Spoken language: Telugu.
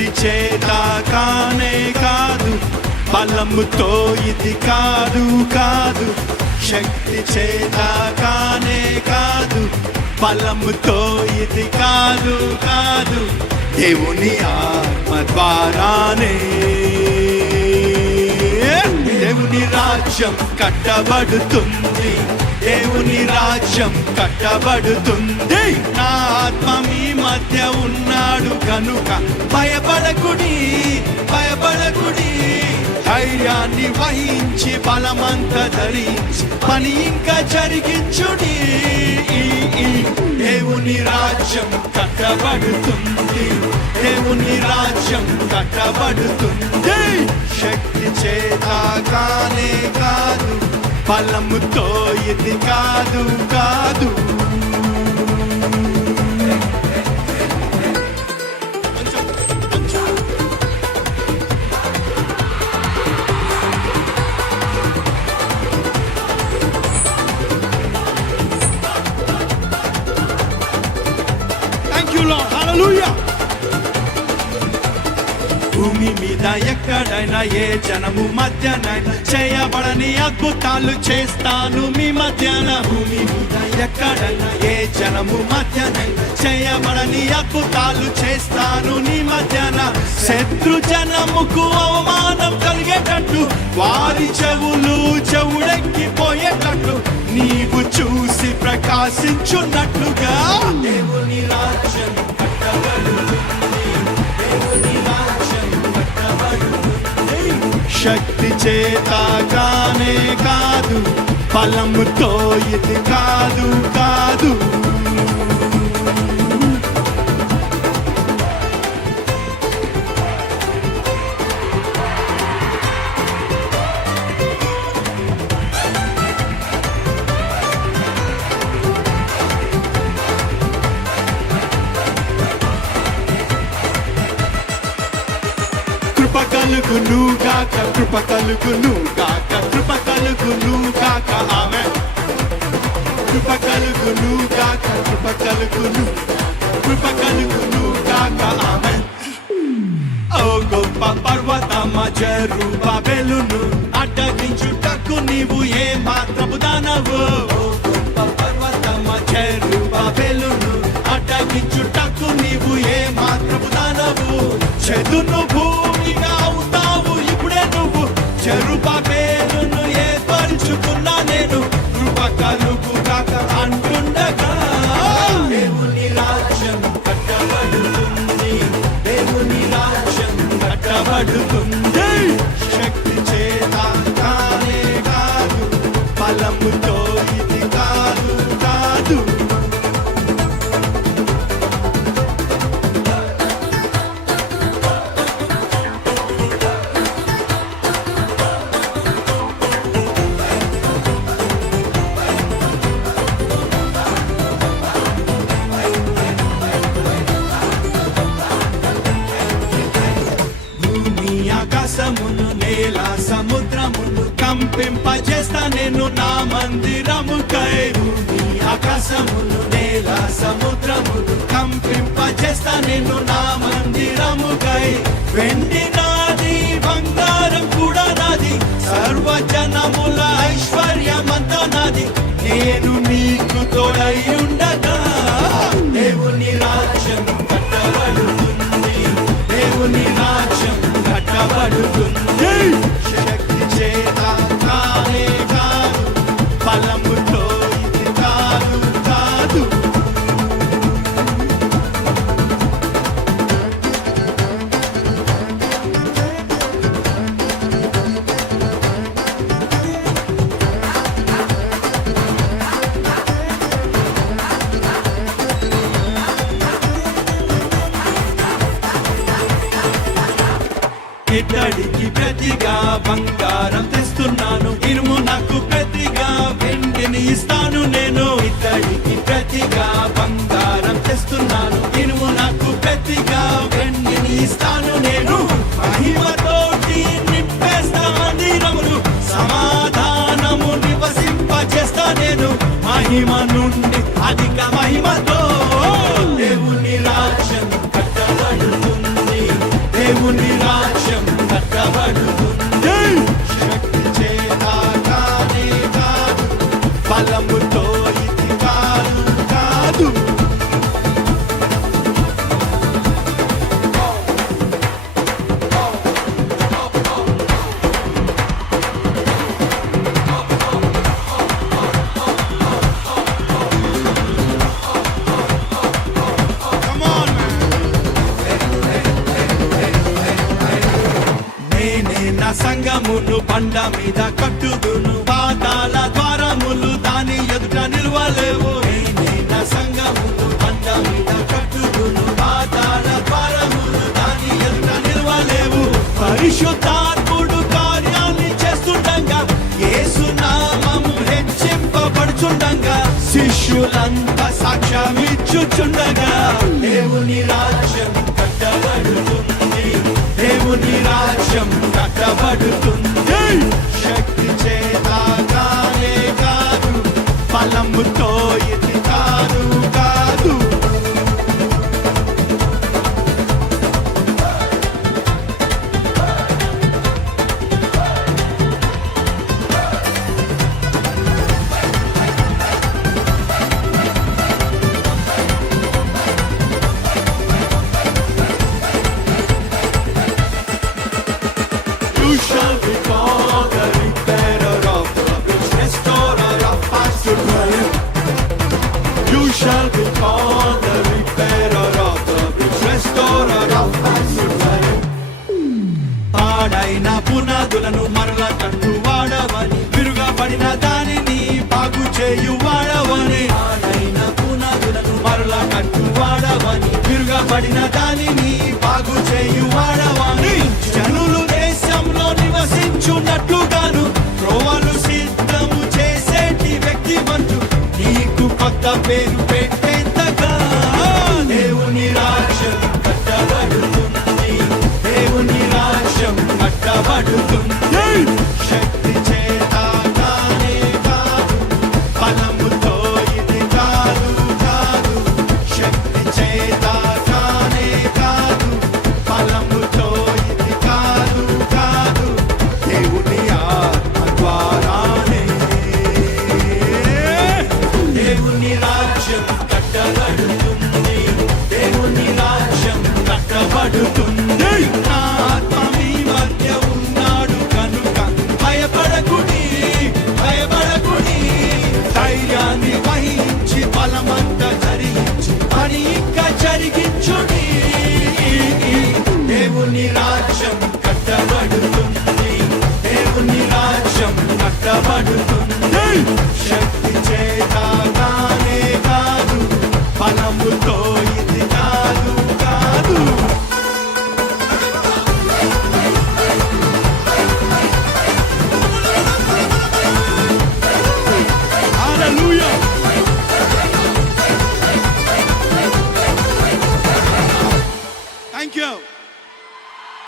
శక్తి చేత కానే కాదు, బలముతో ఇది కాదు కాదు. శక్తి చేత కానే కాదు, బలముతో ఇది కాదు కాదు. దేవుని ఆత్మ ద్వారానే దేవుని రాజ్యం కట్టబడుతుంది, దేవుని రాజ్యం కట్టబడుతుంది. నా ఆత్మ మీ మధ్య ఉన్నాడు కనుక భయపడకుడి భయపడకుడి. ధైర్యాన్ని వహించి బలమంత ధరించి పని ఇంకా జరిగించుడి. దేవుని రాజ్యం కట్టబడుతుంది, దేవుని రాజ్యం కట్టబడుతుంది. శక్తి చేత కానే కాదు, బలముతో ఇది కాదు కాదు. భూమి మీద ఎక్కడైనా ఏ జనము మధ్యనైనా చేయబడని అద్భుతాలు చేస్తాను మీ మధ్యాహ్న. భూమి మీద ఎక్కడైనా ఏ జనము మధ్యనైనా చేయబడని అద్భుతాలు చేస్తాను నీ మధ్యాహ్న. శత్రు జనముకు అవమానం కలిగేటట్టు, వారి చెవులు చెవుడెక్కిపోయేటట్టు నీవు చూసి ప్రకాశించున్నట్లుగా దేవుని రాజ్యం కట్టబడుతుంది, దేవుని రాజ్యం కట్టబడుతుంది. శక్తి చేత కానే కాదు, బలముతో ఇది కాదు కాదు. కృప కలుగును గాక, కృప కలుగును గాక, కృప కలుగును గాక. ఆమేన్. కృప కలుగును గాక, కృప కలుగును, కృప కలుగును గాక. ఆమేన్. ఓ గొప్ప పర్వతమ జెరుబాబెలును అడ్డగించుటకు నీవు ఏ మాత్రపు దానవు. ఓ గొప్ప పర్వతమ జెరుబాబెలును అడ్డగించుటకు నీవు ఏ మాత్రపు దానవు. చెదును భూమిగా అవుతావు ఇప్పుడే నువ్వు, జెరుబాబెలును ఏర్పరుచుకున్నా నేను. కృప కలుగు గాక అంటుండగా దేవుని రాజ్యం కట్టబడుతుంది, దేవుని రాజ్యం కట్టబడుతుంది. శక్తి చేత కానే కాదు, బలముతో ఇది కాదు కాదు. ఆకాశమును నేల సముద్రమును కంపింపజేస్తా నేను నా మందిరముకై. భూమి ఆకాశమును నేల సముద్రమును కంపింపజేస్తా నేను నా మందిరముకై. వెండి నాది, బంగారం కూడా నాది, సర్వజనముల ఐశ్వర్యమంతా నాది. నేను నీకు తోడై ఉండగా దేవుని రాజ్యం కట్టబడుతుంది, దేవుని రాజ్యం కట్టబడుతుంది. శక్తి చేత కానే కాదు, బలముతో ఇది కాదు కాదు. ఇత్తడికి ప్రతిగా బంగారం తెస్తున్నాను, ఇనుము నాకు ప్రతిగా వెండిని ఇస్తాను నేను. ఇత్తడికి ప్రతిగా బంగారం తెస్తున్నాను, ఇనుము నాకు ప్రతిగా వెండిని ఇస్తాను నేను. మహిమతోటి నింపేస్తా మందిరములు, సమాధానము నివసింపజేస్తా నేను. మహిమ నుండి అధిక మహిమతో దేవుని రాజ్యం కట్టబడుతుంది, సంగమును బండ మీద కట్టుదును, పాతాళ ద్వారములు దాని ఎదుట నిలవలేవు. నేనే నా సంగమును బండ మీద కట్టుదును, పాతాళ ద్వారములు దాని ఎదుట నిలవలేవు. పరిశుద్ధాత్ముడు కార్యాన్ని చేస్తుండగా, యేసు నామము హెచ్చింపబడుచుండగా, శిష్యులంతా సాక్ష్యమిచ్చుచుండగా, దేవుని రాజ్యం కట్టబడుతుంది, దేవుని రాజ్యం కట్టబడుతుంది. శక్తి చేత కానే కాదు, బలముతో ఇది కాదు కాదు. You shall be called the repairer of the breach, restorer of past dwelling. You shall be called the repairer of the breach, restorer of past dwelling. పాడైన పునాదులను మరల కట్టు వాడవని, విరుగబడిన దానిని బాగు చేయు వాడవని. పాడైన పునాదులను మరల కట్టు వాడవని, విరుగబడిన దానిని బాగు చేయు వాడవని. జనులు దేశంలో నివసించున్నట్లుగాను త్రోవలు సిద్ధము చేసేటి వ్యక్తివంతు, నీకు కొత్త పేరు పెట్టేంతగా. దేవుని రాజ్యం కట్టబడుతుంది, దేవుని రాజ్యం కట్టబడుతుంది. శక్తి